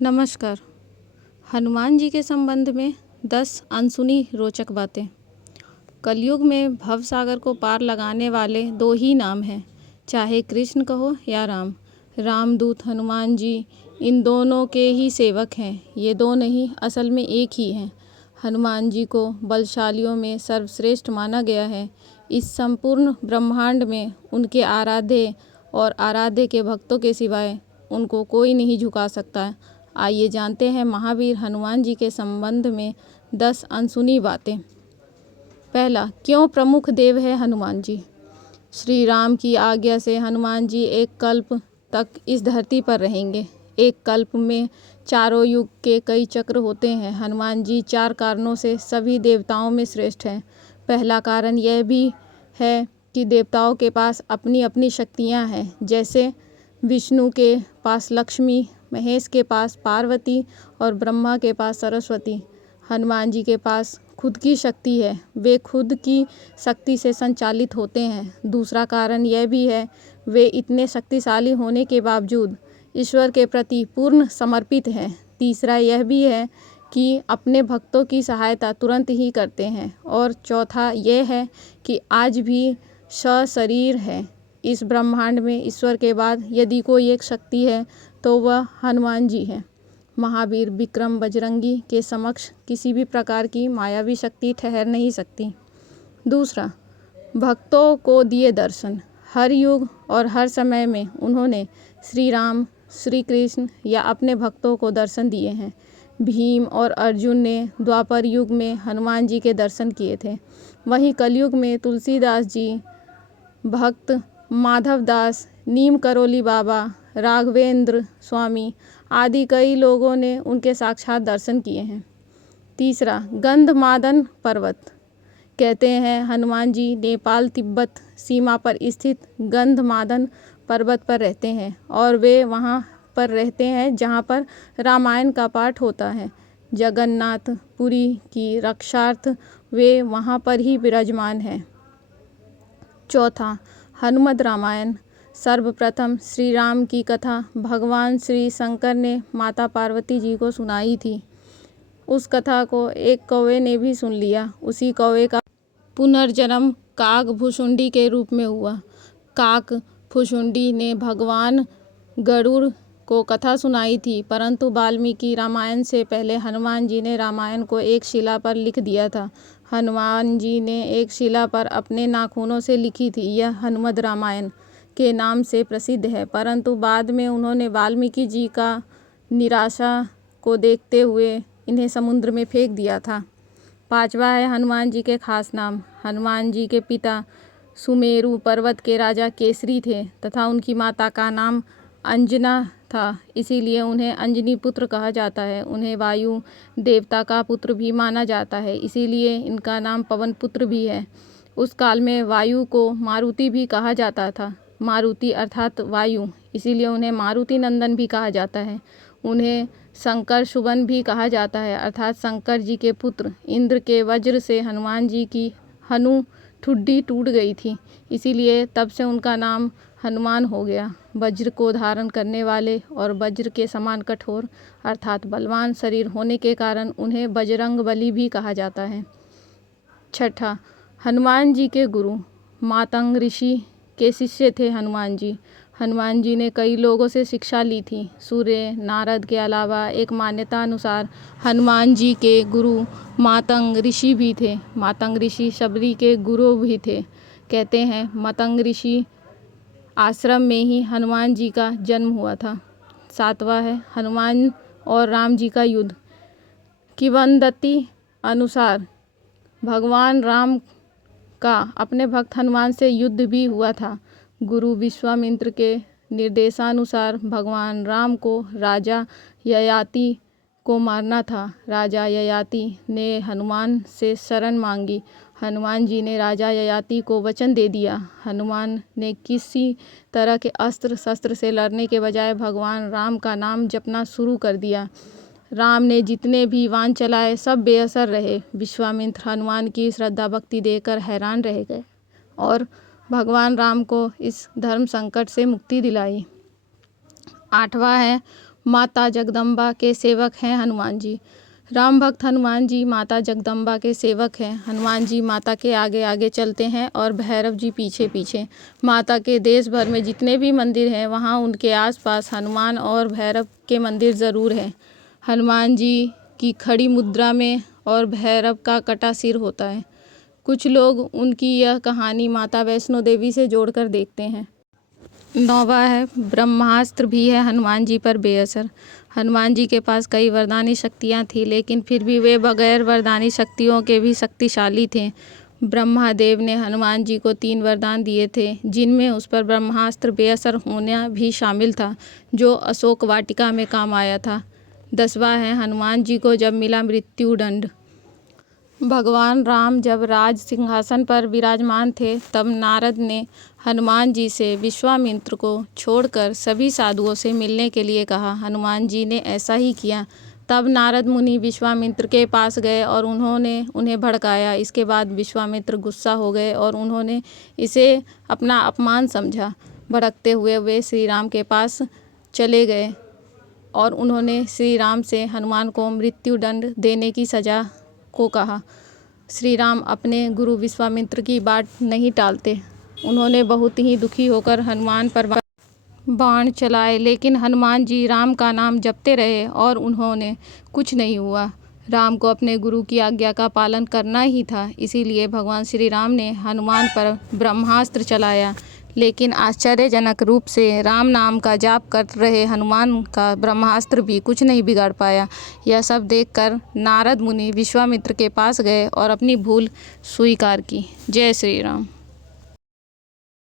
नमस्कार। हनुमान जी के संबंध में 10 अनसुनी रोचक बातें। कलयुग में भव सागर को पार लगाने वाले दो ही नाम हैं, चाहे कृष्ण कहो या राम। रामदूत हनुमान जी इन दोनों के ही सेवक हैं। ये दो नहीं, असल में एक ही हैं। हनुमान जी को बलशालियों में सर्वश्रेष्ठ माना गया है। इस संपूर्ण ब्रह्मांड में उनके आराध्य और आराध्य के भक्तों के सिवाय उनको कोई नहीं झुका सकता। आइए जानते हैं महावीर हनुमान जी के संबंध में 10 अनसुनी बातें। पहला, क्यों प्रमुख देव है हनुमान जी? श्री राम की आज्ञा से हनुमान जी एक कल्प तक इस धरती पर रहेंगे। एक कल्प में चारों युग के कई चक्र होते हैं। हनुमान जी 4 कारणों से सभी देवताओं में श्रेष्ठ हैं। पहला कारण यह भी है कि देवताओं के पास अपनी अपनी शक्तियाँ हैं। जैसे विष्णु के पास लक्ष्मी, महेश के पास पार्वती और ब्रह्मा के पास सरस्वती। हनुमान जी के पास खुद की शक्ति है। वे खुद की शक्ति से संचालित होते हैं। दूसरा कारण यह भी है, वे इतने शक्तिशाली होने के बावजूद ईश्वर के प्रति पूर्ण समर्पित हैं। तीसरा यह भी है कि अपने भक्तों की सहायता तुरंत ही करते हैं। और चौथा यह है कि आज भी सशरीर है। इस ब्रह्मांड में ईश्वर के बाद यदि कोई एक शक्ति है तो वह हनुमान जी हैं। महावीर विक्रम बजरंगी के समक्ष किसी भी प्रकार की मायावी शक्ति ठहर नहीं सकती। दूसरा, भक्तों को दिए दर्शन। हर युग और हर समय में उन्होंने श्री राम, श्री कृष्ण या अपने भक्तों को दर्शन दिए हैं। भीम और अर्जुन ने द्वापर युग में हनुमान जी के दर्शन किए थे। वहीं कलयुग में तुलसीदास जी, भक्त माधवदास, नीम करोली बाबा, राघवेंद्र स्वामी आदि कई लोगों ने उनके साक्षात दर्शन किए हैं। तीसरा, गंधमादन पर्वत। कहते हैं हनुमान जी नेपाल तिब्बत सीमा पर स्थित गंधमादन पर्वत पर रहते हैं और वे वहाँ पर रहते हैं जहाँ पर रामायण का पाठ होता है। जगन्नाथपुरी की रक्षार्थ वे वहाँ पर ही विराजमान हैं। चौथा, हनुमद रामायण। सर्वप्रथम श्री राम की कथा भगवान श्री शंकर ने माता पार्वती जी को सुनाई थी। उस कथा को एक कौवे ने भी सुन लिया। उसी कौवे का पुनर्जन्म काक भुसुंडी के रूप में हुआ। काक भुसुंडी ने भगवान गरुड़ को कथा सुनाई थी, परंतु वाल्मीकि रामायण से पहले हनुमान जी ने रामायण को एक शिला पर लिख दिया था। हनुमान जी ने एक शिला पर अपने नाखूनों से लिखी थी। यह हनुमद रामायण के नाम से प्रसिद्ध है, परंतु बाद में उन्होंने वाल्मीकि जी का निराशा को देखते हुए इन्हें समुद्र में फेंक दिया था। पांचवा है हनुमान जी के खास नाम। हनुमान जी के पिता सुमेरु पर्वत के राजा केसरी थे तथा उनकी माता का नाम अंजना था, इसीलिए उन्हें अंजनी पुत्र कहा जाता है। उन्हें वायु देवता का पुत्र भी माना जाता है, इसीलिए इनका नाम पवन पुत्र भी है। उस काल में वायु को मारुति भी कहा जाता था। मारुति अर्थात वायु, इसीलिए उन्हें मारुति नंदन भी कहा जाता है। उन्हें शंकर सुवन भी कहा जाता है, अर्थात शंकर जी के पुत्र। इंद्र के वज्र से हनुमान जी की हनु ठुड्डी टूट गई थी, इसीलिए तब से उनका नाम हनुमान हो गया। वज्र को धारण करने वाले और वज्र के समान कठोर अर्थात बलवान शरीर होने के कारण उन्हें बजरंगबली भी कहा जाता है। छठा, हनुमान जी के गुरु। मातंग ऋषि के शिष्य थे हनुमान जी। हनुमान जी ने कई लोगों से शिक्षा ली थी। सूर्य, नारद के अलावा एक मान्यता अनुसार हनुमान जी के गुरु मातंग ऋषि भी थे। मातंग ऋषि शबरी के गुरु भी थे। कहते हैं मातंग ऋषि आश्रम में ही हनुमान जी का जन्म हुआ था। सातवां है हनुमान और राम जी का युद्ध। किंवदंती अनुसार भगवान राम का अपने भक्त हनुमान से युद्ध भी हुआ था। गुरु विश्वामित्र के निर्देशानुसार भगवान राम को राजा ययाति को मारना था। राजा ययाति ने हनुमान से शरण मांगी। हनुमान जी ने राजा ययाति को वचन दे दिया। हनुमान ने किसी तरह के अस्त्र शस्त्र से लड़ने के बजाय भगवान राम का नाम जपना शुरू कर दिया। राम ने जितने भी बाण चलाए सब बेअसर रहे। विश्वामित्र हनुमान की श्रद्धा भक्ति देखकर हैरान रह गए और भगवान राम को इस धर्म संकट से मुक्ति दिलाई। आठवां है माता जगदम्बा के सेवक हैं हनुमान जी। राम भक्त हनुमान जी माता जगदम्बा के सेवक हैं। हनुमान जी माता के आगे आगे चलते हैं और भैरव जी पीछे पीछे। माता के देश भर में जितने भी मंदिर हैं वहाँ उनके आसपास हनुमान और भैरव के मंदिर ज़रूर हैं। हनुमान जी की खड़ी मुद्रा में और भैरव का कटा सिर होता है। कुछ लोग उनकी यह कहानी माता वैष्णो देवी से जोड़कर देखते हैं। 9वां है ब्रह्मास्त्र भी है हनुमान जी पर बेअसर। हनुमान जी के पास कई वरदानी शक्तियाँ थीं, लेकिन फिर भी वे बगैर वरदानी शक्तियों के भी शक्तिशाली थे। ब्रह्मादेव ने हनुमान जी को 3 वरदान दिए थे, जिनमें उस पर ब्रह्मास्त्र बेअसर होना भी शामिल था, जो अशोक वाटिका में काम आया था। 10वां है हनुमान जी को जब मिला मृत्युदंड। भगवान राम जब राज सिंहासन पर विराजमान थे, तब नारद ने हनुमान जी से विश्वामित्र को छोड़कर सभी साधुओं से मिलने के लिए कहा। हनुमान जी ने ऐसा ही किया। तब नारद मुनि विश्वामित्र के पास गए और उन्होंने उन्हें भड़काया। इसके बाद विश्वामित्र गुस्सा हो गए और उन्होंने इसे अपना अपमान समझा। भड़कते हुए वे श्री राम के पास चले गए और उन्होंने श्री राम से हनुमान को मृत्युदंड देने की सज़ा को कहा। श्री राम अपने गुरु विश्वामित्र की बात नहीं टालते। उन्होंने बहुत ही दुखी होकर हनुमान पर बाण चलाए, लेकिन हनुमान जी राम का नाम जपते रहे और उन्होंने कुछ नहीं हुआ। राम को अपने गुरु की आज्ञा का पालन करना ही था, इसीलिए भगवान श्री राम ने हनुमान पर ब्रह्मास्त्र चलाया, लेकिन आश्चर्यजनक रूप से राम नाम का जाप कर रहे हनुमान का ब्रह्मास्त्र भी कुछ नहीं बिगाड़ पाया। यह सब देखकर नारद मुनि विश्वामित्र के पास गए और अपनी भूल स्वीकार की। जय श्री राम।